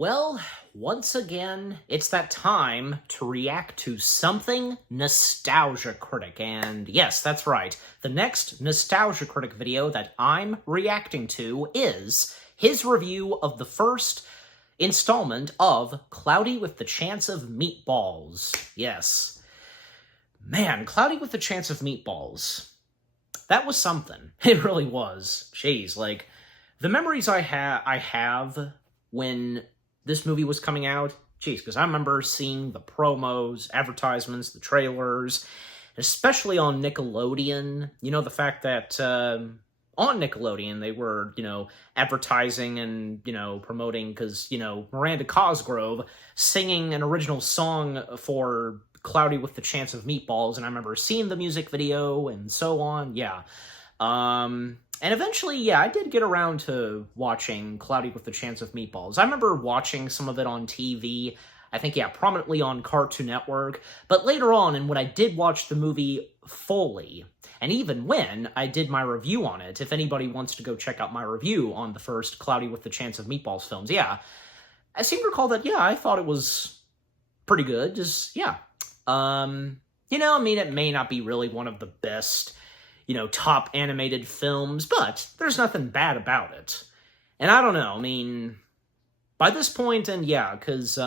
Well, once again, it's that time to react to something Nostalgia Critic. And yes, that's right. The next Nostalgia Critic video that I'm reacting to is his review of the first installment of Cloudy with the Chance of Meatballs. Yes. Man, Cloudy with the Chance of Meatballs. That was something. It really was. Jeez, like, the memories I have when this movie was coming out, geez, because I remember seeing the promos, advertisements, the trailers, especially on Nickelodeon. You know, the fact that on Nickelodeon they were, advertising and, promoting, because, Miranda Cosgrove singing an original song for Cloudy with the Chance of Meatballs, and I remember seeing the music video and so on, yeah. And eventually, yeah, I did get around to watching Cloudy with the Chance of Meatballs. I remember watching some of it on TV, I think, yeah, prominently on Cartoon Network, but later on, and when I did watch the movie fully, and even when I did my review on it, if anybody wants to go check out my review on the first Cloudy with the Chance of Meatballs films, yeah, I seem to recall that, yeah, I thought it was pretty good, just, yeah. It may not be really one of the best, top animated films, but there's nothing bad about it. And I don't know, by this point, and yeah, because,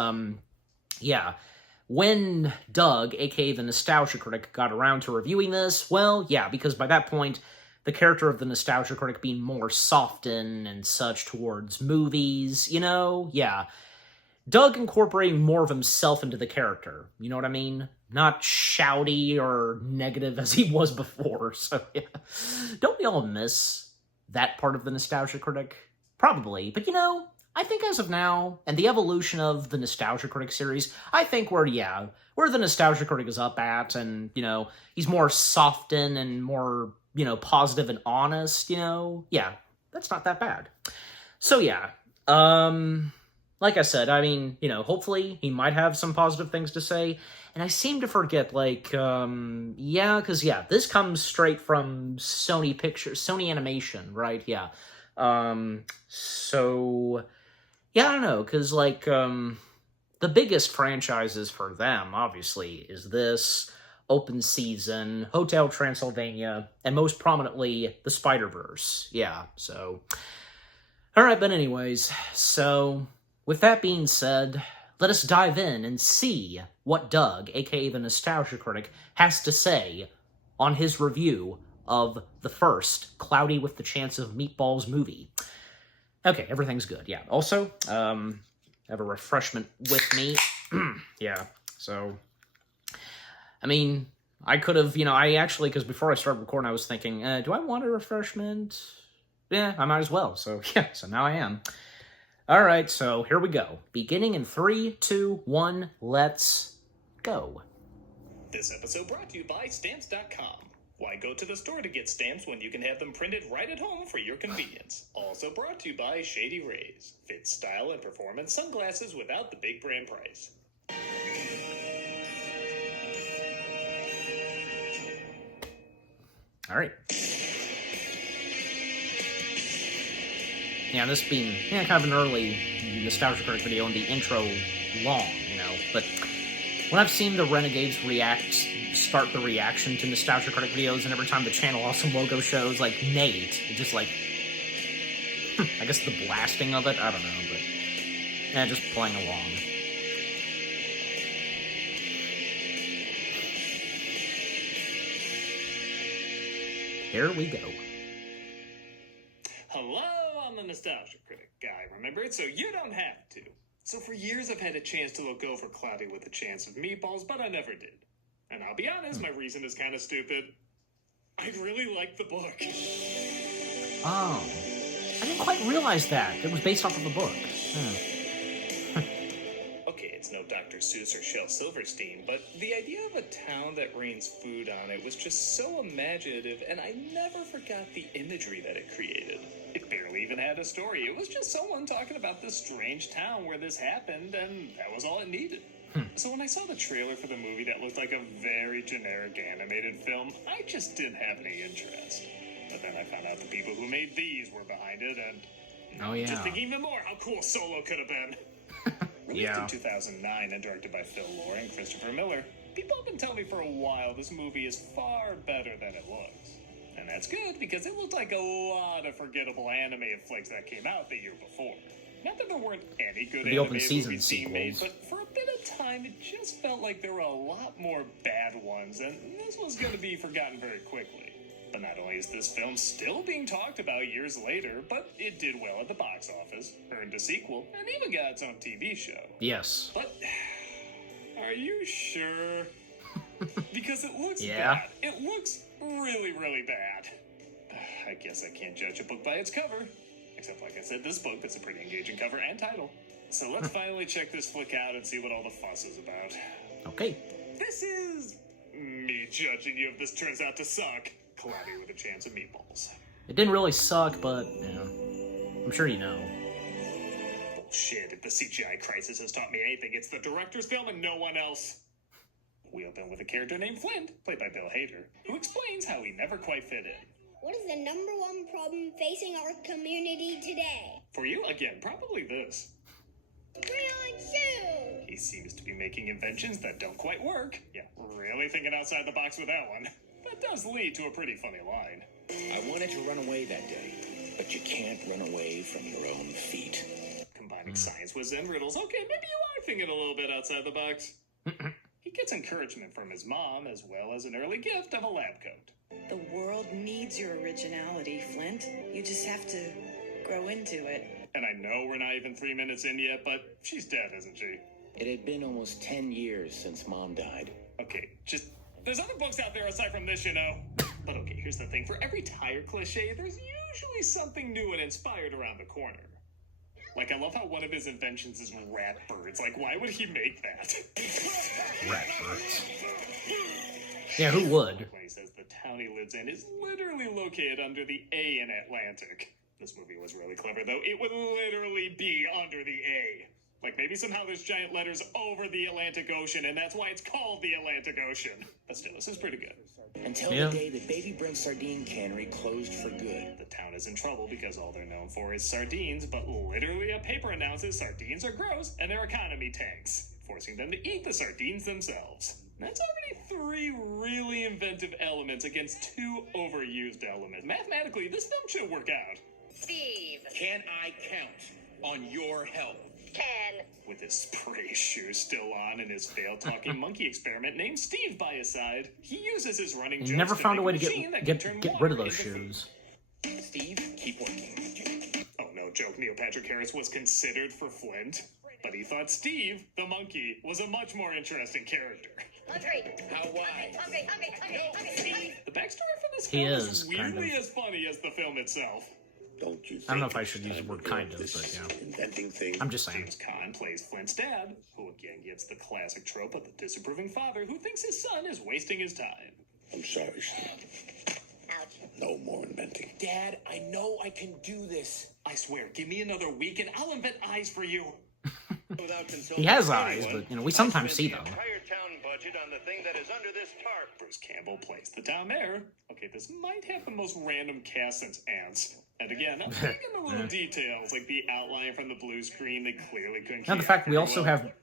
when Doug, aka the Nostalgia Critic, got around to reviewing this, well, yeah, because by that point, the character of the Nostalgia Critic being more softened and such towards movies, yeah. Doug incorporating more of himself into the character, you know what I mean? Not shouty or negative as he was before, so yeah. Don't we all miss that part of the Nostalgia Critic? Probably, but I think as of now, and the evolution of the Nostalgia Critic series, I think where the Nostalgia Critic is up at, and, he's more softened and more, positive and honest, yeah, that's not that bad. So yeah, like I said, hopefully he might have some positive things to say. And I seem to forget, this comes straight from Sony Pictures, Sony Animation, right? Yeah. So, yeah, I don't know, because, the biggest franchises for them, obviously, is this, Open Season, Hotel Transylvania, and most prominently, the Spider-Verse. Yeah, so. Alright, but anyways, so with that being said, let us dive in and see what Doug, aka the Nostalgia Critic, has to say on his review of the first Cloudy with the Chance of Meatballs movie. Okay, everything's good, yeah. Also, I have a refreshment with me. Yeah, so, I could have, because before I started recording, I was thinking, do I want a refreshment? Yeah, I might as well, so yeah, so now I am. Alright, so here we go. Beginning in 3, 2, 1, let's go. This episode brought to you by Stamps.com. Why go to the store to get stamps when you can have them printed right at home for your convenience? Also brought to you by Shady Rays. Fit, style, and performance sunglasses without the big brand price. Alright. Yeah, this being kind of an early Nostalgia Critic video and the intro long, but when I've seen the Renegades start the reaction to Nostalgia Critic videos, and every time the Channel Awesome logo shows, Nate, it just I guess the blasting of it, I don't know, but yeah, just playing along. Here we go. Hello, I'm the Nostalgia Critic guy, remember it? So you don't have to. So for years I've had a chance to look over Cloudy with a Chance of Meatballs, but I never did. And I'll be honest, my reason is kind of stupid. I really like the book. Oh. I didn't quite realize that. It was based off of the book. Okay, it's no Dr. Seuss or Shel Silverstein, but the idea of a town that rains food on it was just so imaginative, and I never forgot the imagery that it created. It barely even had a story. It was just someone talking about this strange town where this happened, and that was all it needed. So when I saw the trailer for the movie that looked like a very generic animated film, I just didn't have any interest. But then I found out the people who made these were behind it, and oh yeah, just thinking even more how cool Solo could have been. Released in 2009 and directed by Phil Lord and Christopher Miller, people have been telling me for a while this movie is far better than it looks. And that's good, because it looked like a lot of forgettable animated flicks that came out the year before. Not that there weren't any good The open animated season movies being made, sequels. but for a bit of time, it just felt like there were a lot more bad ones, and this was going to be forgotten very quickly. But not only is this film still being talked about years later, but it did well at the box office, earned a sequel, and even got its own TV show. Yes. But, are you sure? Because it looks Yeah. bad. It looks really, really bad. I guess I can't judge a book by its cover. Except, like I said, this book, that's a pretty engaging cover and title. So let's finally check this flick out and see what all the fuss is about. Okay. This is me judging you if this turns out to suck. Cloudy with a chance of meatballs. It didn't really suck, but, I'm sure you know. Bullshit, if the CGI crisis has taught me anything, it's the director's film and no one else. We open with a character named Flint, played by Bill Hader, who explains how he never quite fit in. What is the number one problem facing our community today? For you, again, probably this. Crayon shoe! He seems to be making inventions that don't quite work. Yeah, really thinking outside the box with that one. That does lead to a pretty funny line. I wanted to run away that day, but you can't run away from your own feet. Combining science with Zen riddles. Okay, maybe you are thinking a little bit outside the box. He gets encouragement from his mom, as well as an early gift of a lab coat. The world needs your originality, Flint. You just have to grow into it. And I know we're not even 3 minutes in yet, but she's dead, isn't she? It had been almost 10 years since Mom died. Okay, there's other books out there aside from this, you know. But okay, here's the thing. For every tire cliche, there's usually something new and inspired around the corner. Like, I love how one of his inventions is rat birds. Like, why would he make that? Rat birds. Yeah, who would? When he says the town he lives in is literally located under the A in Atlantic. This movie was really clever, though. It would literally be under the A. Like, maybe somehow there's giant letters over the Atlantic Ocean, and that's why it's called the Atlantic Ocean. But still, this is pretty good. Until the day the Baby Brent Sardine Cannery closed for good. The town is in trouble because all they're known for is sardines, but literally a paper announces sardines are gross and their economy tanks, forcing them to eat the sardines themselves. That's already 3 really inventive elements against 2 overused elements. Mathematically, this film should work out. Steve. Can I count on your help? 10. With his spray shoes still on and his failed talking monkey experiment named Steve by his side, he uses his running He jokes never to found a make way to machine that get can turn rid water of those into food. shoes. Steve, keep working. Oh no, joke, Neil Patrick Harris was considered for Flint, but he thought Steve, the monkey, was a much more interesting character. Hungry. How wise. Hungry. The backstory for this He film is, kind weirdly of. as funny as the film itself. Don't you think I don't know if I it's should use the time word to kind build of, this but yeah. inventing thing? I'm just saying. James Caan plays Flint's dad, who again gets the classic trope of the disapproving father who thinks his son is wasting his time. I'm sorry, son. Ouch. No more inventing. Dad, I know I can do this. I swear, give me another week and I'll invent eyes for you. He has eyes, but, we sometimes see them. Entire town budget on the thing that is under this tarp. Bruce Campbell plays the town mayor. Okay, this might have the most random cast since Ants. And again, I'm thinking the little details, like the outline from the blue screen, they clearly couldn't Now the keep fact out we very also well. have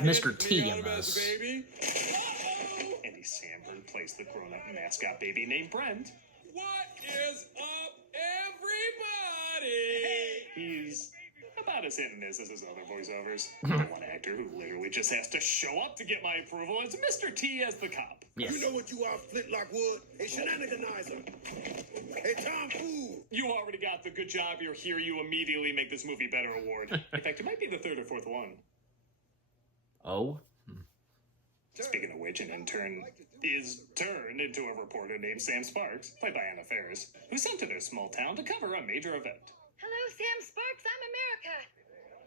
Mr. T in this. Andy Samberg plays the grown-up mascot baby named Brent. What is up, everybody? He's about as hit and miss as his other voiceovers. The one actor who literally just has to show up to get my approval is Mr. T as the cop. Yes. You know what you are, Flint Lockwood? A shenaniganizer. A tomfool. You already got the good job, you're here, you immediately make this movie better award. In fact, it might be the 3rd or 4th one. Oh? Speaking of which, an intern is turned into a reporter named Sam Sparks, played by Anna Faris, who's sent to their small town to cover a major event. Hello, Sam Sparks. I'm America.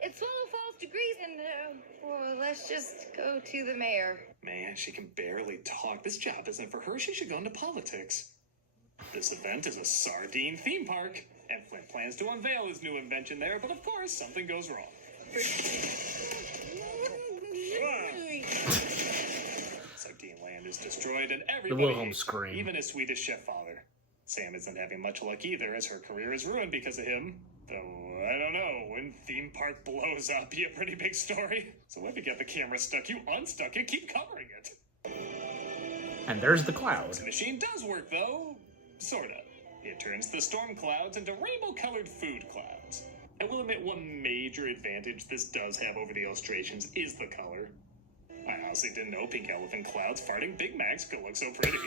It's Swallow Falls degrees, and well, let's just go to the mayor. Man, she can barely talk. This job isn't for her. She should go into politics. This event is a sardine theme park, and Flint plans to unveil his new invention there, but of course, something goes wrong. Sardine land is destroyed, and everybody Wilhelm hates her, scream. even his Swedish chef father. Sam isn't having much luck either, as her career is ruined because of him. Though, I don't know. When theme park blows up, be a pretty big story. So if you get the camera stuck, you unstuck it, keep covering it. And there's the cloud. This machine does work, though. Sorta. It turns the storm clouds into rainbow-colored food clouds. I will admit one major advantage this does have over the illustrations is the color. I honestly didn't know pink elephant clouds farting Big Macs could look so pretty.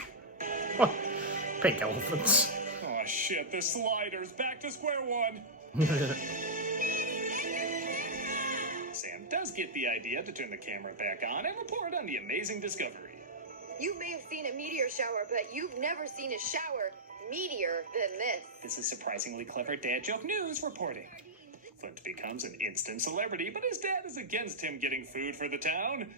Pink elephants. Oh shit, the sliders, back to square one! Sam does get the idea to turn the camera back on and report on the amazing discovery. You may have seen a meteor shower, but you've never seen a shower meteor than this. This is surprisingly clever dad joke news reporting. Flint becomes an instant celebrity, but his dad is against him getting food for the town.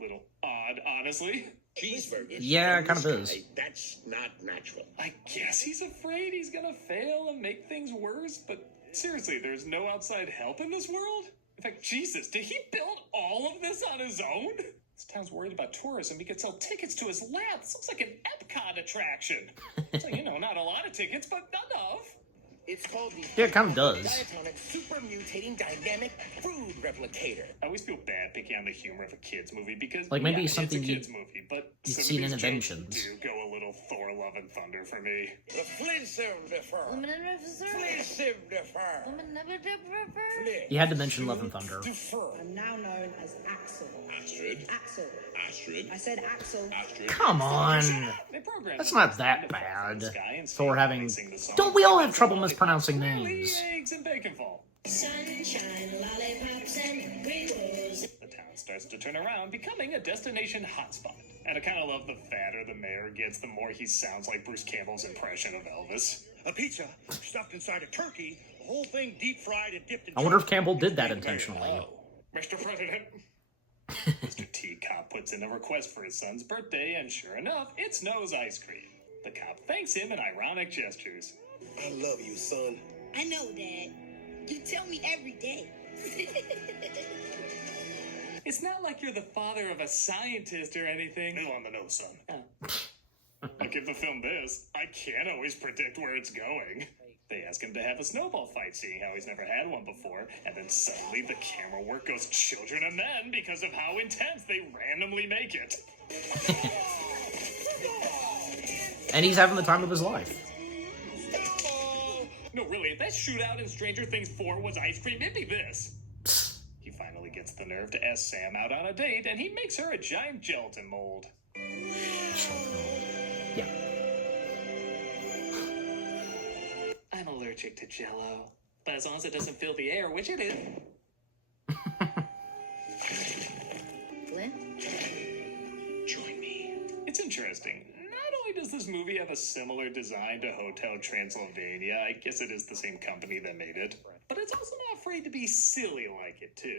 Little odd, honestly. Cheeseburgers. Yeah, from kind of the is. sky, that's not natural. I guess he's afraid he's gonna fail and make things worse, but seriously, there's no outside help in this world? In fact, Jesus, did he build all of this on his own? This town's worried about tourism. He could sell tickets to his lab. This looks like an Epcot attraction. So, not a lot of tickets, but enough. It's called the Yeah, it kind of does. diatonic super mutating dynamic food replicator. I always feel bad picking on the humor of a kids movie because Like, maybe it's something a kids movie, but you've some seen of in these jokes Inventions. do go a little Thor: Love and Thunder for me. The Flintstones. You had to mention Love and Thunder. I'm now known as Axel. Astrid. Axel. Astrid. I said Axel. Astrid. Come on. They programmed That's them not to that find a bad. sky and Thor see having... they sing the song. Don't we all have trouble mispronouncing Really, names? eggs and bacon fall. Sunshine, lollipops, and rainbows. The town starts to turn around, becoming a destination hotspot. And I kind of love the fatter the mayor gets, the more he sounds like Bruce Campbell's impression of Elvis. A pizza stuffed inside a turkey, the whole thing deep fried and dipped in I wonder if chocolate. Campbell did that intentionally. Oh, Mr. President. Mr. T. Cop puts in a request for his son's birthday, and sure enough, it snows ice cream. The cop thanks him in ironic gestures. I love you, son. I know, Dad. You tell me every day. It's not like you're the father of a scientist or anything. No on the nose, son. Like if the film this, I can't always predict where it's going. They ask him to have a snowball fight, seeing how he's never had one before, and then suddenly the camera work goes children and men because of how intense they randomly make it. And he's having the time of his life. No, really, if that shootout in Stranger Things 4 was ice cream, it'd be this. He finally gets the nerve to ask Sam out on a date, and he makes her a giant gelatin mold. Yeah. I'm allergic to Jell-O, but as long as it doesn't fill the air, which it is. Flint? Join me. It's interesting. Not only does this movie have a similar design to Hotel Transylvania, I guess it is the same company that made it, but it's also not afraid to be silly like it, too.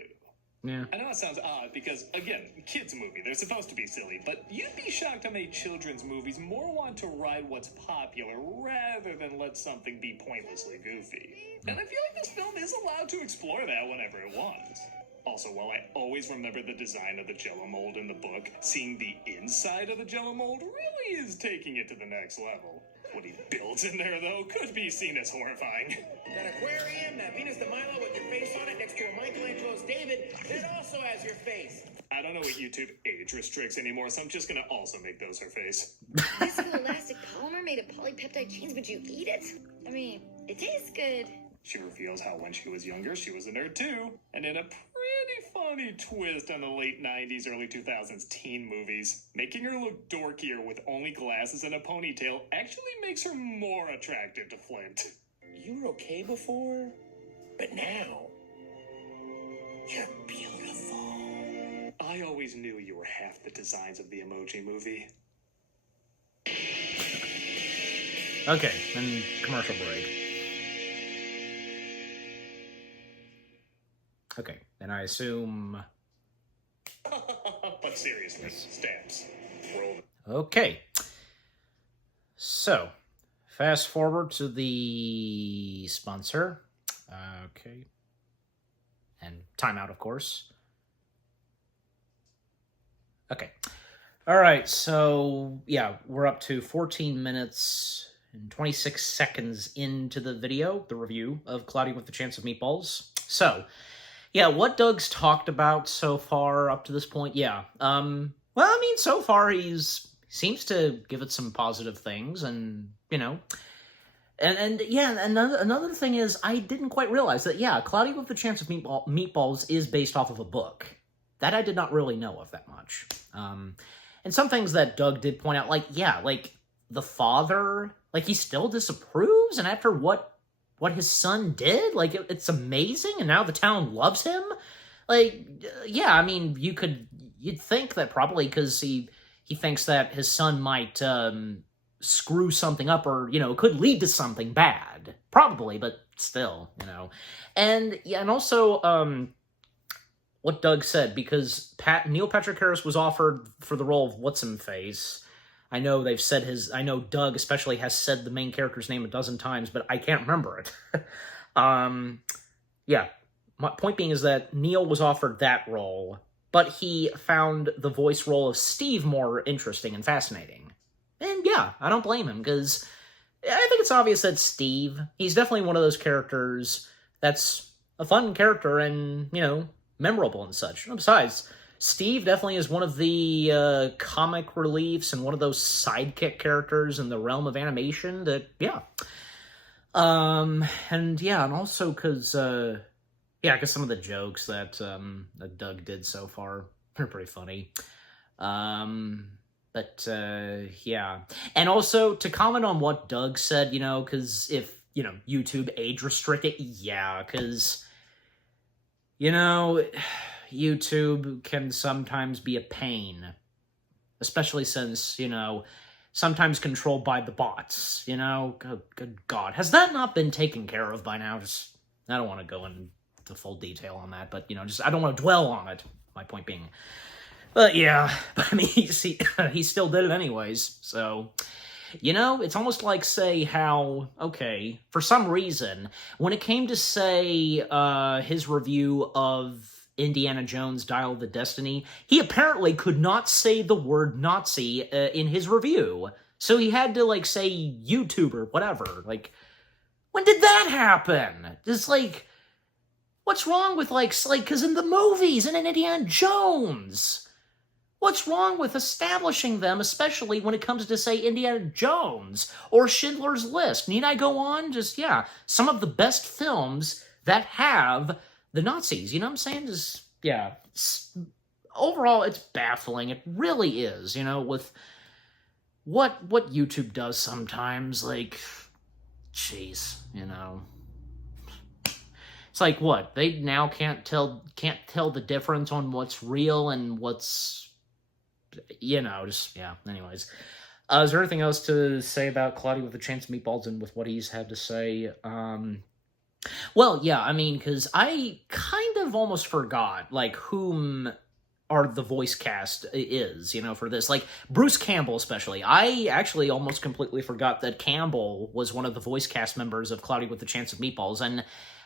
Yeah. I know it sounds odd because, again, kids' movie, they're supposed to be silly, but you'd be shocked how many children's movies more want to ride what's popular rather than let something be pointlessly goofy. And I feel like this film is allowed to explore that whenever it wants. Also, while I always remember the design of the Jell-O mold in the book, seeing the inside of the Jell-O mold really is taking it to the next level. What he builds in there, though, could be seen as horrifying. That aquarium, that Venus de Milo with your face on it next to a Michelangelo's David, that also has your face. I don't know what YouTube age restricts anymore, so I'm just gonna also make those her face. Viscoelastic polymer made of polypeptide chains. Would you eat it? I mean, it tastes good. She reveals how when she was younger, she was a nerd too. And in a pretty funny twist on the late 90s, early 2000s teen movies, making her look dorkier with only glasses and a ponytail actually makes her more attractive to Flint. You were okay before, but now, you're beautiful. I always knew you were half the designs of the Emoji Movie. Okay, then commercial break. Okay, and I assume... But seriously, stamps. Roll. Okay. So, fast forward to the sponsor. Okay. And timeout, of course. Okay. All right, so, yeah, we're up to 14 minutes and 26 seconds into the video, the review of Cloudy with a Chance of Meatballs. So, yeah, what Doug's talked about so far up to this point, yeah. Well, I mean, so far seems to give it some positive things, and, you know. And yeah, another thing is, I didn't quite realize that, yeah, Cloudy with a Chance of Meatballs is based off of a book. That I did not really know of that much. And some things that Doug did point out, like, yeah, like, the father, like, he still disapproves, and after what his son did, like, it's amazing, and now the town loves him? Like, yeah, I mean, you'd think that probably because he thinks that his son might, screw something up, or, you know, could lead to something bad. Probably, but still, you know. And, yeah, and also, what Doug said, because Neil Patrick Harris was offered for the role of What's-Him-Face. I know Doug especially has said the main character's name a dozen times, but I can't remember it. Yeah, my point being is that Neil was offered that role, but he found the voice role of Steve more interesting and fascinating. And yeah, I don't blame him, because I think it's obvious that Steve, he's definitely one of those characters that's a fun character and, you know, memorable and such. Besides, Steve definitely is one of the comic reliefs and one of those sidekick characters in the realm of animation that, yeah. And yeah, and also because, yeah, because some of the jokes that Doug did so far are pretty funny. But, yeah. And also, to comment on what Doug said, you know, because if, you know, YouTube age restricted, yeah, because, you know, YouTube can sometimes be a pain, especially since, you know, sometimes controlled by the bots, you know? Good God. Has that not been taken care of by now? Just, I don't want to go into full detail on that, but, you know, just, I don't want to dwell on it, my point being. But, yeah, but, I mean, he still did it anyways, so, you know, it's almost like, say, how, okay, for some reason, when it came to, say, his review of Indiana Jones Dial of the Destiny, he apparently could not say the word Nazi in his review. So he had to, like, say YouTube or whatever. Like, when did that happen? It's like, what's wrong with, like, because in the movies and in Indiana Jones, what's wrong with establishing them, especially when it comes to, say, Indiana Jones or Schindler's List? Need I go on? Just, yeah, some of the best films that have the Nazis, you know what I'm saying? Just, yeah. Overall, it's baffling. It really is, you know, with what YouTube does sometimes, like, jeez, you know. It's like, what? They now can't tell the difference on what's real and what's, you know, just, yeah, anyways. Is there anything else to say about Cloudy with a Chance of Meatballs and with what he's had to say? Well, yeah, I mean, because I kind of almost forgot, like, whom are the voice cast is, you know, for this. Like, Bruce Campbell especially. I actually almost completely forgot that Campbell was one of the voice cast members of Cloudy with a Chance of Meatballs,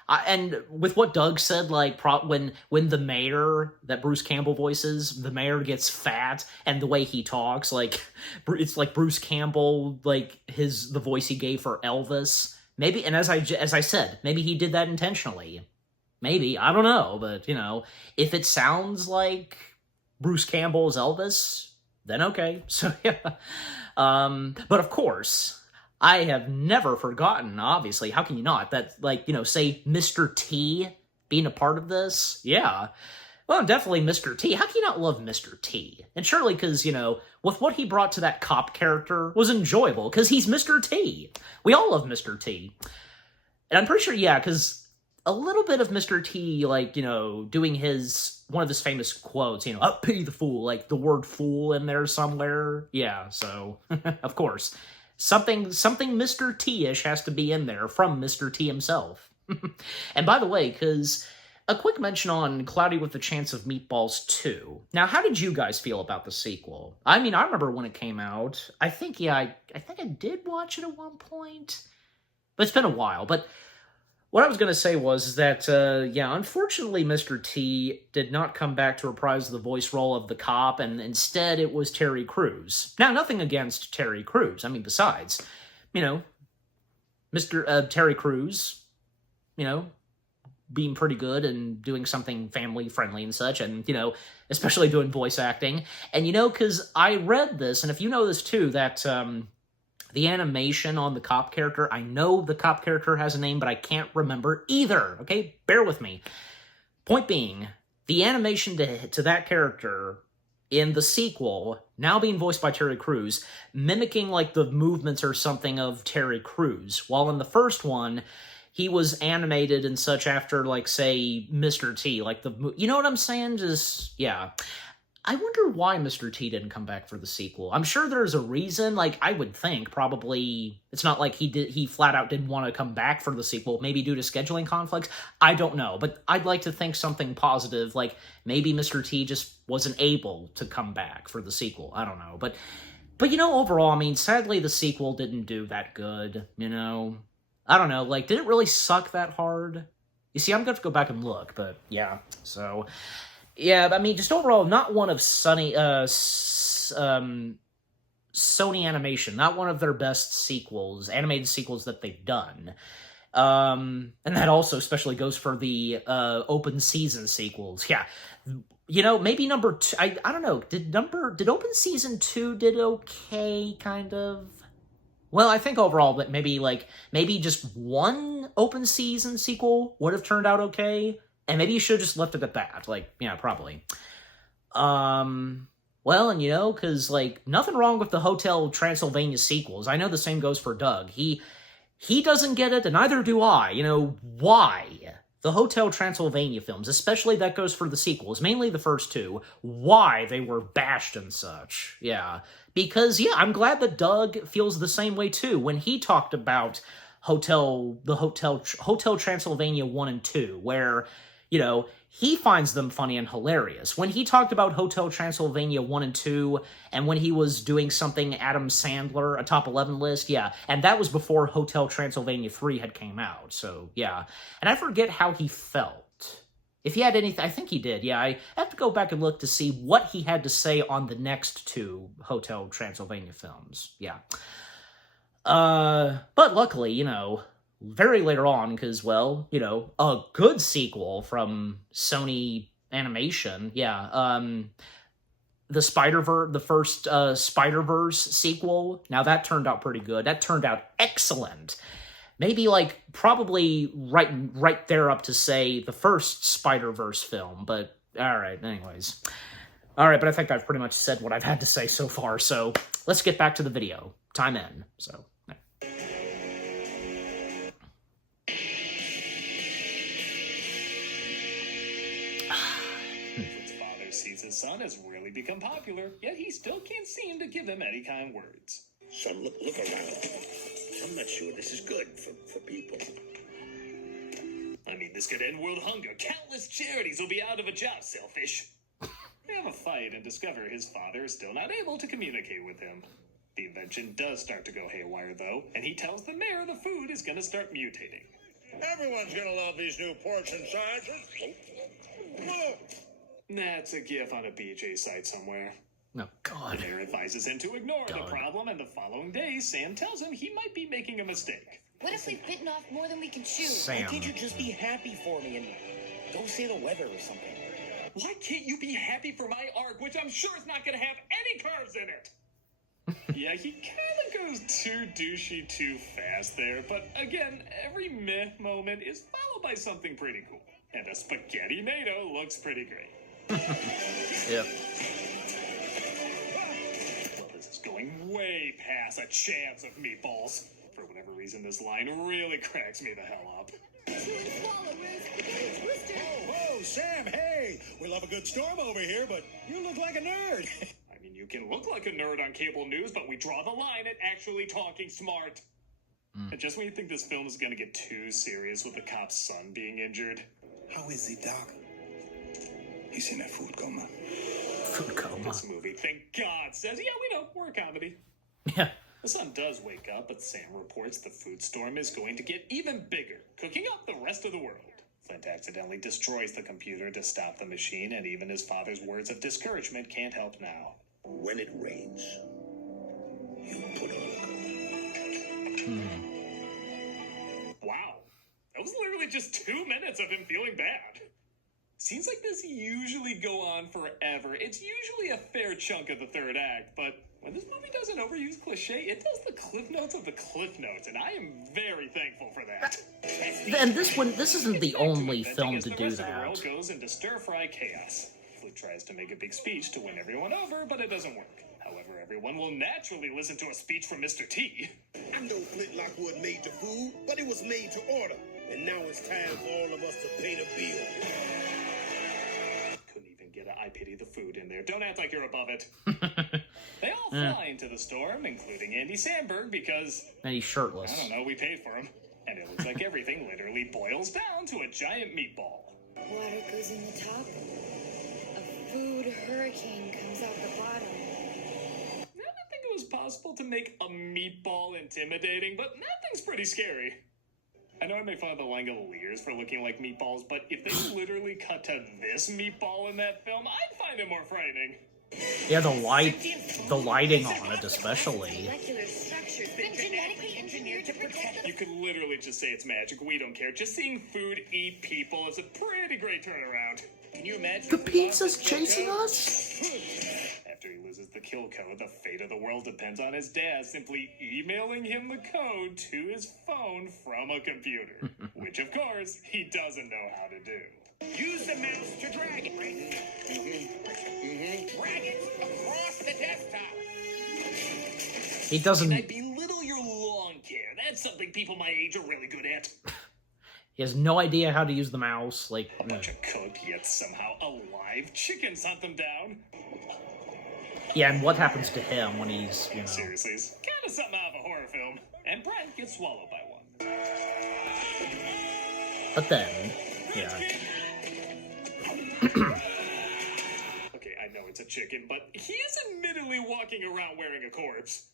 and with what Doug said, like, when the mayor that Bruce Campbell voices, the mayor gets fat, and the way he talks, like, it's like Bruce Campbell, like, the voice he gave for Elvis. Maybe, and as I said, maybe he did that intentionally. Maybe, I don't know, but, you know, if it sounds like Bruce Campbell's Elvis, then okay. So, yeah. But of course, I have never forgotten, obviously, how can you not, that, like, you know, say Mr. T being a part of this? Yeah. Well, definitely Mr. T. How can you not love Mr. T? And surely because, you know, with what he brought to that cop character was enjoyable, because he's Mr. T. We all love Mr. T. And I'm pretty sure, yeah, because a little bit of Mr. T, like, you know, doing one of his famous quotes, you know, up pity the fool, like the word fool in there somewhere. Yeah, so, of course. Something Mr. T-ish has to be in there from Mr. T himself. And by the way, because a quick mention on Cloudy with a Chance of Meatballs 2. Now, how did you guys feel about the sequel? I mean, I remember when it came out. I think, yeah, I think I did watch it at one point. But it's been a while. But what I was going to say was that, yeah, unfortunately, Mr. T did not come back to reprise the voice role of the cop, and instead it was Terry Crews. Now, nothing against Terry Crews. I mean, besides, you know, Terry Crews, you know, being pretty good and doing something family-friendly and such, and, you know, especially doing voice acting. And, you know, because I read this, and if you know this too, that the animation on the cop character, I know the cop character has a name, but I can't remember either, okay? Bear with me. Point being, the animation to that character in the sequel, now being voiced by Terry Crews, mimicking, like, the movements or something of Terry Crews, while in the first one, he was animated and such after, like, say, Mr. T, like, you know what I'm saying? Just, yeah. I wonder why Mr. T didn't come back for the sequel. I'm sure there's a reason, like, I would think, probably, it's not like he flat out didn't want to come back for the sequel, maybe due to scheduling conflicts, I don't know, but I'd like to think something positive, like, maybe Mr. T just wasn't able to come back for the sequel, I don't know, but you know, overall, I mean, sadly, the sequel didn't do that good, you know? I don't know, like, did it really suck that hard? You see, I'm gonna have to go back and look, but yeah, so... Yeah, I mean, just overall, not one of Sony Animation, not one of their best sequels, animated sequels that they've done. And that also especially goes for the open season sequels. Yeah, you know, maybe number 2, I don't know, did open season 2 did okay, kind of? Well, I think overall, but maybe just one open season sequel would have turned out okay, and maybe you should have just left it at that, like, yeah, probably. Well, and you know, because, like, nothing wrong with the Hotel Transylvania sequels. I know the same goes for Doug. He doesn't get it, and neither do I. You know, why? The Hotel Transylvania films, especially that goes for the sequels, mainly the first two, why they were bashed and such. Yeah. Because, yeah, I'm glad that Doug feels the same way, too, when he talked about Hotel Transylvania 1 and 2, where, you know, he finds them funny and hilarious. When he talked about Hotel Transylvania 1 and 2, and when he was doing something Adam Sandler, a top 11 list, yeah, and that was before Hotel Transylvania 3 had came out, so, yeah. And I forget how he felt. If he had anything, I think he did, yeah, I have to go back and look to see what he had to say on the next two Hotel Transylvania films, yeah. But luckily, you know, very later on, because, well, you know, a good sequel from Sony Animation, yeah, the first Spider-Verse sequel, now that turned out pretty good. That turned out excellent. Maybe, like, probably right there up to, say, the first Spider-Verse film, but, alright, anyways. Alright, but I think I've pretty much said what I've had to say so far, so let's get back to the video. Time in, so... Sees his son has really become popular, yet he still can't seem to give him any kind words. Son, look around. I'm not sure this is good for people. I mean, this could end world hunger. Countless charities will be out of a job, selfish. They have a fight and discover his father is still not able to communicate with him. The invention does start to go haywire, though, and he tells the mayor the food is going to start mutating. Everyone's gonna love these new portion sizes. Whoa! That's a gif on a BJ site somewhere. Oh, God. The mayor advises him to ignore the problem, and the following day, Sam tells him he might be making a mistake. What if we've bitten off more than we can chew? Why can't you just be happy for me and go see the weather or something? Why can't you be happy for my arc, which I'm sure is not going to have any curves in it? Yeah, he kind of goes too douchey too fast there, but again, every meh moment is followed by something pretty cool. And a spaghetti NATO looks pretty great. Yep. Well, this is going way past a chance of Meatballs. For whatever reason, this line really cracks me the hell up. Oh, Sam, hey! We love a good storm over here, but you look like a nerd. I mean, you can look like a nerd on cable news, but we draw the line at actually talking smart. And just when you think this film is going to get too serious with the cop's son being injured. How is he, Doc? He's in a food coma. Food coma. This movie, thank God, says, yeah, we know, we're a comedy. Yeah. The son does wake up, but Sam reports the food storm is going to get even bigger, cooking up the rest of the world. Flint accidentally destroys the computer to stop the machine, and even his father's words of discouragement can't help now. When it rains, you put on the coat. That was literally just 2 minutes of him feeling bad. Scenes like this usually go on forever. It's usually a fair chunk of the third act, but when this movie does an overused cliche, it does the cliff notes of the cliff notes, and I am very thankful for that. And this isn't the only film to do The rest of the that. world goes into stir-fry chaos. Flute tries to make a big speech to win everyone over, but it doesn't work. However, everyone will naturally listen to a speech from Mr. T. I know Flint Lockwood made the food, but it was made to order. And now it's time for all of us to pay the bill. Couldn't even get a I pity the food in there. Don't act like you're above it. They all fly into the storm, including Andy Samberg, because... And he's shirtless. I don't know, we paid for him. And it looks like everything literally boils down to a giant meatball. Water goes in the top. A food hurricane comes out the bottom. I didn't think it was possible to make a meatball intimidating, but that thing's pretty scary. I know I make fun of the Langoliers for looking like meatballs, but if they literally cut to this meatball in that film, I'd find it more frightening. Yeah, the lighting on it especially. Molecular structures been genetically engineered to protect You could literally just say it's magic. We don't care. Just seeing food eat people is a pretty great turnaround. Can you imagine? The pizza's chasing us? After he loses the kill code, the fate of the world depends on his dad simply emailing him the code to his phone from a computer. Which, of course, he doesn't know how to do. Use the mouse to drag it. Drag it across the desktop. He doesn't... I belittle your lawn care. That's something people my age are really good at. He has no idea how to use the mouse, like... A bunch of cooked yet somehow alive chickens hunt them down. Yeah, and what happens to him when he's, you know... Seriously, it's kind of something out of a horror film. And Brent gets swallowed by one. But then, yeah. Okay, I know it's a chicken, but he is admittedly walking around wearing a corpse.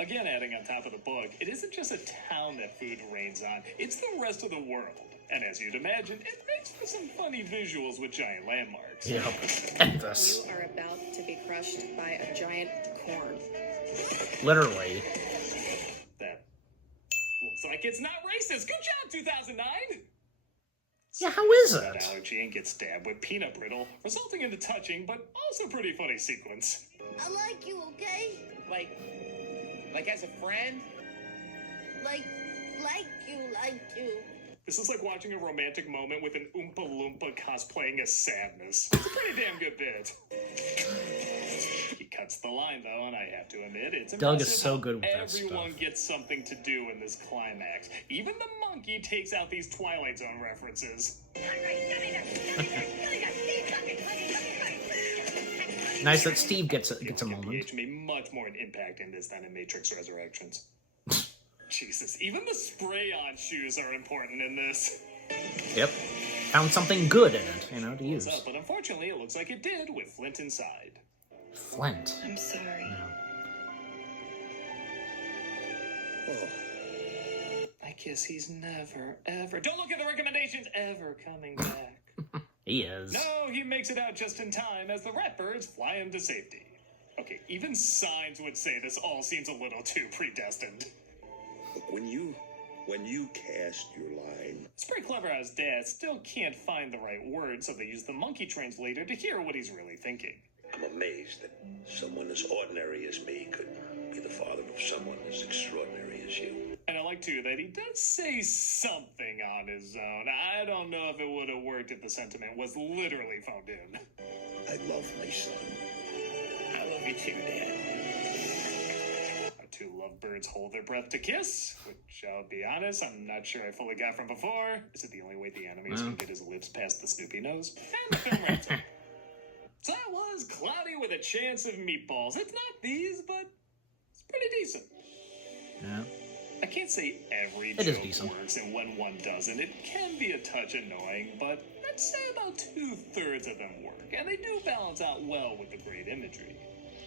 Again, adding on top of the book, it isn't just a town that food rains on, it's the rest of the world. And as you'd imagine, it makes for some funny visuals with giant landmarks. Yep. And this. You are about to be crushed by a giant corn. Literally. That looks like it's not racist. Good job, 2009! Yeah, how is That it? allergy and gets stabbed with peanut brittle, resulting in the touching, but also pretty funny sequence. I like you, okay? Like as a friend? Like you. This is like watching a romantic moment with an Oompa Loompa cosplaying as sadness. It's a pretty damn good bit. He cuts the line, though, and I have to admit, it's Doug is impressive so how good with that everyone stuff. gets something to do in this climax. Even the monkey takes out these Twilight Zone references. Nice that Steve gets a moment. PH made much more an impact in this than in Matrix Resurrections. Jesus, even the spray-on shoes are important in this. Yep. Found something good in it, you know, to use. But unfortunately, it looks like it did with Flint inside. Flint. I'm sorry. I guess he's never, ever... Don't look at the recommendations! Ever coming back. He is. No, he makes it out just in time as the ratbirds fly him to safety. Okay, even signs would say this all seems a little too predestined. Look, when you cast your line, It's pretty clever how his dad still can't find the right words, so they use the monkey translator to hear what he's really thinking. I'm amazed that someone as ordinary as me could be the father of someone as extraordinary as you. And I like, too, that he does say something on his own. I don't know if it would have worked if the sentiment was literally phoned in. I love my son. I love you too, Dad. Our two lovebirds hold their breath to kiss, which I'll be honest, I'm not sure I fully got from before. Is it the only way the animator can get his lips past the Snoopy nose? And the film wraps up. So that was Cloudy with a Chance of Meatballs. It's not these, but it's pretty decent. Yeah. I can't say every It is joke decent. works, and when one doesn't, it can be a touch annoying, but I'd say about 2/3 of them work, and they do balance out well with the great imagery.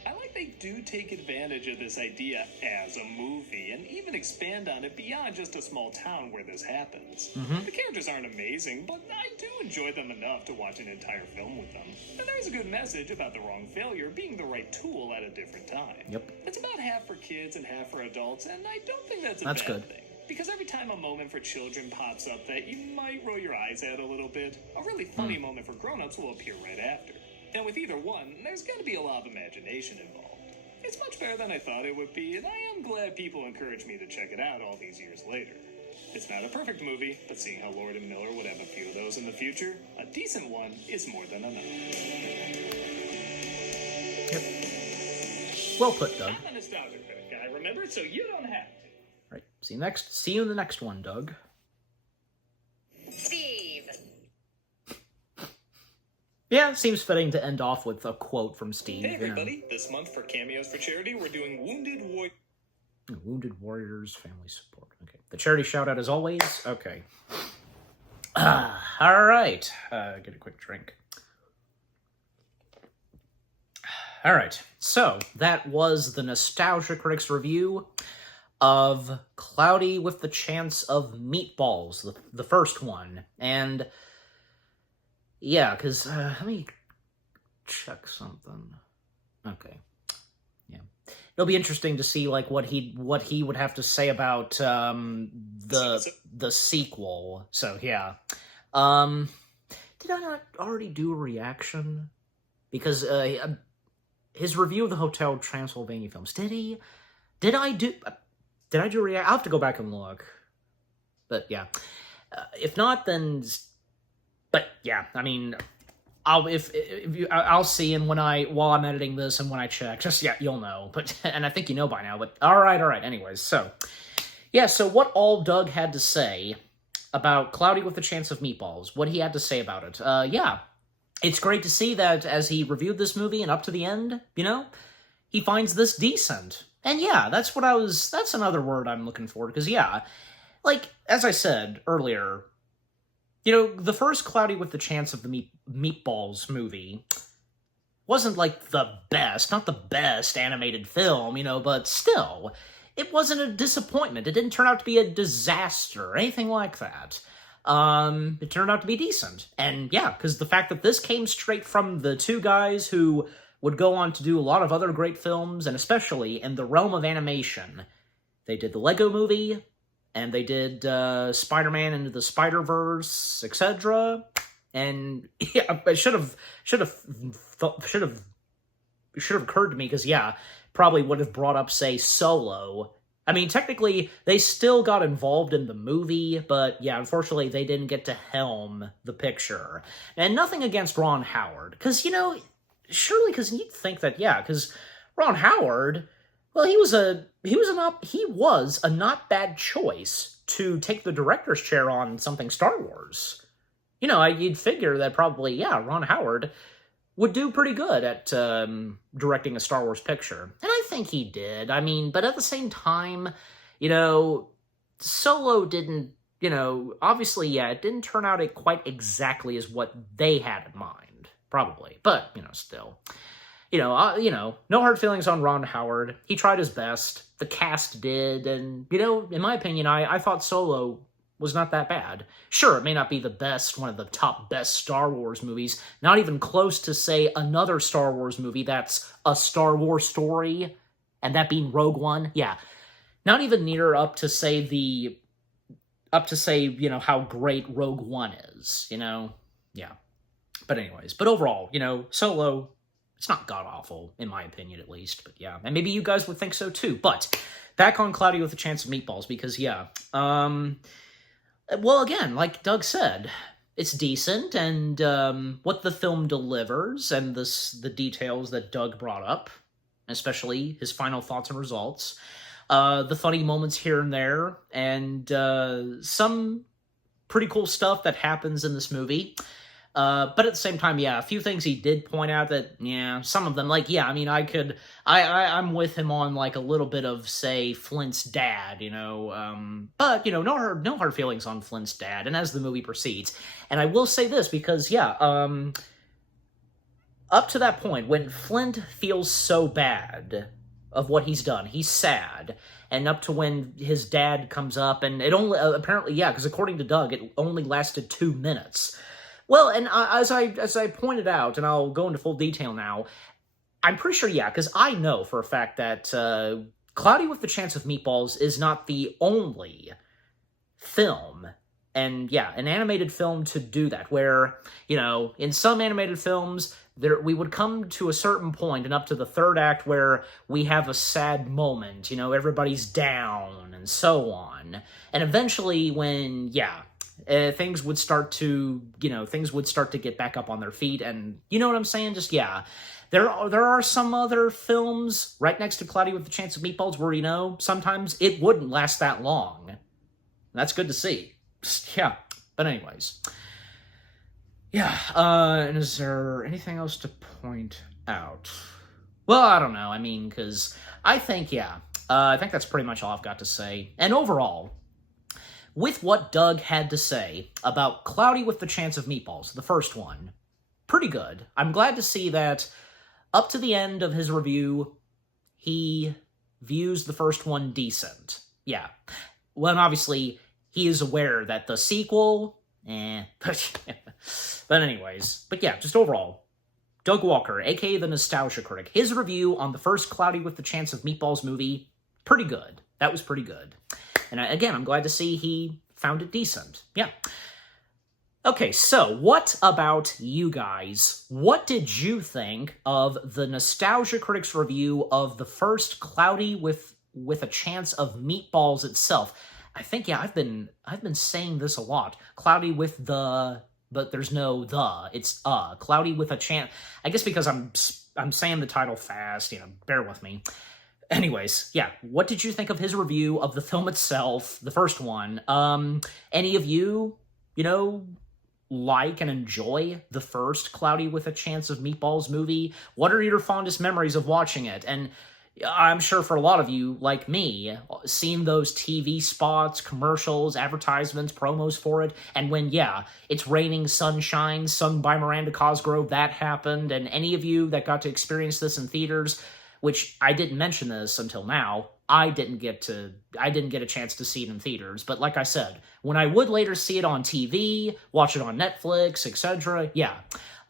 I like they do take advantage of this idea as a movie, and even expand on it beyond just a small town where this happens. The characters aren't amazing, but I do enjoy them enough to watch an entire film with them. And there's a good message about the wrong failure being the right tool at a different time. Yep. It's about half for kids and half for adults, and I don't think that's a That's bad good. thing. Because every time a moment for children pops up that you might roll your eyes at a little bit, a really funny moment for grown-ups will appear right after. And with either one, there's gotta be a lot of imagination involved. It's much better than I thought it would be, and I am glad people encouraged me to check it out all these years later. It's not a perfect movie, but seeing how Lord and Miller would have a few of those in the future, a decent one is more than enough. Yep. Well put, Doug. I'm a nostalgia critic guy, remember? So you don't have to. Right. See you in the next one, Doug. Steve. Yeah, seems fitting to end off with a quote from Steve. Hey everybody, this month for Cameos for Charity, we're doing Wounded Warriors Family Support. Okay. The charity shout-out as always. Okay. Alright. Get a quick drink. Alright. So, that was the Nostalgia Critics review of Cloudy with the Chance of Meatballs, the first one. And yeah, because, let me check something. Okay. Yeah. It'll be interesting to see, like, what he would have to say about, the sequel. So, yeah. Did I not already do a reaction? Because, his review of the Hotel Transylvania films, did I do a reaction? I'll have to go back and look. But, yeah. If not, then... But yeah, I mean, I'll see, and while I'm editing this and when I check, just yeah, you'll know. But and I think you know by now. But all right. Anyways, so yeah, so what all Doug had to say about Cloudy with the Chance of Meatballs, what he had to say about it. Yeah, it's great to see that as he reviewed this movie and up to the end, he finds this decent. And yeah, that's another word I'm looking for, because yeah, like as I said earlier. The first Cloudy with the Chance of the Meatballs movie wasn't, like, not the best animated film, but still, it wasn't a disappointment. It didn't turn out to be a disaster or anything like that. It turned out to be decent. And, yeah, because the fact that this came straight from the two guys who would go on to do a lot of other great films, and especially in the realm of animation. They did the Lego Movie, and they did Spider-Man Into the Spider-Verse, etc. And yeah, it should have occurred to me, because yeah, probably would have brought up, say, Solo. I mean, technically, they still got involved in the movie, but yeah, unfortunately, they didn't get to helm the picture. And nothing against Ron Howard, because surely, because you'd think that yeah, because Ron Howard. Well, he was a not bad choice to take the director's chair on something Star Wars. You'd figure that probably, yeah, Ron Howard would do pretty good at directing a Star Wars picture. And I think he did. I mean, but at the same time, Solo didn't, obviously, yeah, it didn't turn out quite exactly as what they had in mind. Probably. But, still. No hard feelings on Ron Howard. He tried his best. The cast did, and, in my opinion, I thought Solo was not that bad. Sure, it may not be the best, one of the top best Star Wars movies, not even close to, say, another Star Wars movie that's a Star Wars story, and that being Rogue One. Yeah, not even near up to say, how great Rogue One is, Yeah. But anyways, overall, Solo... It's not god-awful, in my opinion, at least, but yeah. And maybe you guys would think so, too. But, back on Cloudy with a Chance of Meatballs, because, yeah. Well, again, like Doug said, it's decent, and what the film delivers, and the details that Doug brought up, especially his final thoughts and results, the funny moments here and there, and some pretty cool stuff that happens in this movie. But at the same time, yeah, a few things he did point out that, yeah, some of them, like, yeah, I mean, I'm with him on, like, a little bit of, say, Flint's dad, but, no hard feelings on Flint's dad, and as the movie proceeds. And I will say this, because, yeah, up to that point, when Flint feels so bad of what he's done, he's sad, and up to when his dad comes up, and it only, apparently, yeah, because according to Doug, it only lasted 2 minutes. Well, and as I pointed out, and I'll go into full detail now, I'm pretty sure, yeah, because I know for a fact that Cloudy with the Chance of Meatballs is not the only film. And yeah, an animated film to do that, where, you know, in some animated films, we would come to a certain point and up to the third act where we have a sad moment, you know, everybody's down and so on. And eventually when, things would start to, things would start to get back up on their feet, and you know what I'm saying? Just, yeah. There are some other films right next to Cloudy with a Chance of Meatballs where, you know, sometimes it wouldn't last that long. That's good to see. Yeah, but anyways. Yeah, and is there anything else to point out? Well, I don't know, I mean, because I think that's pretty much all I've got to say. And overall, with what Doug had to say about Cloudy with the Chance of Meatballs, the first one, pretty good. I'm glad to see that up to the end of his review, he views the first one decent. Yeah. Well, and obviously, he is aware that the sequel, But anyways, just overall, Doug Walker, aka the Nostalgia Critic, his review on the first Cloudy with the Chance of Meatballs movie, pretty good. That was pretty good. And again, I'm glad to see he found it decent. Yeah. Okay, so what about you guys? What did you think of the Nostalgia Critic's review of the first Cloudy with a Chance of Meatballs itself? I think, I've been saying this a lot. Cloudy with the, but there's no the. It's Cloudy with a Chance. I guess because I'm saying the title fast, bear with me. Anyways, what did you think of his review of the film itself, the first one? Any of you, like and enjoy the first Cloudy with a Chance of Meatballs movie? What are your fondest memories of watching it? And I'm sure for a lot of you, like me, seeing those TV spots, commercials, advertisements, promos for it, and when, it's raining sunshine, sung by Miranda Cosgrove, that happened, and any of you that got to experience this in theaters, which I didn't mention this until now, I didn't get a chance to see it in theaters, but like I said, when I would later see it on TV, watch it on Netflix, etc.,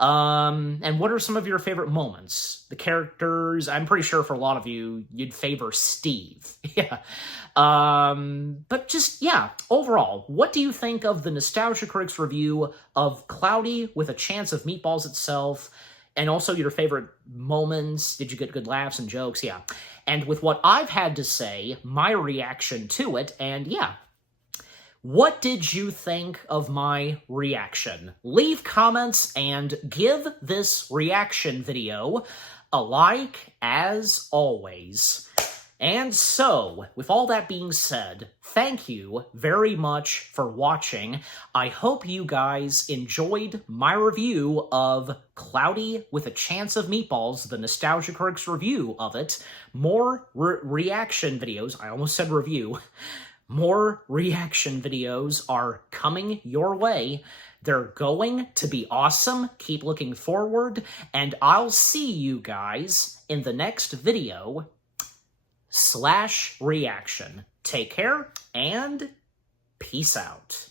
and what are some of your favorite moments? The characters, I'm pretty sure for a lot of you, you'd favor Steve. But just, overall, what do you think of the Nostalgia Critic's review of Cloudy with a Chance of Meatballs itself? And also your favorite moments? Did you get good laughs and jokes? Yeah. And with what I've had to say, my reaction to it, and what did you think of my reaction? Leave comments and give this reaction video a like, as always. And so, with all that being said, thank you very much for watching. I hope you guys enjoyed my review of Cloudy with a Chance of Meatballs, the Nostalgia Critic's review of it. More reaction videos, I almost said review. More reaction videos are coming your way. They're going to be awesome. Keep looking forward, and I'll see you guys in the next video /reaction. Take care, and peace out.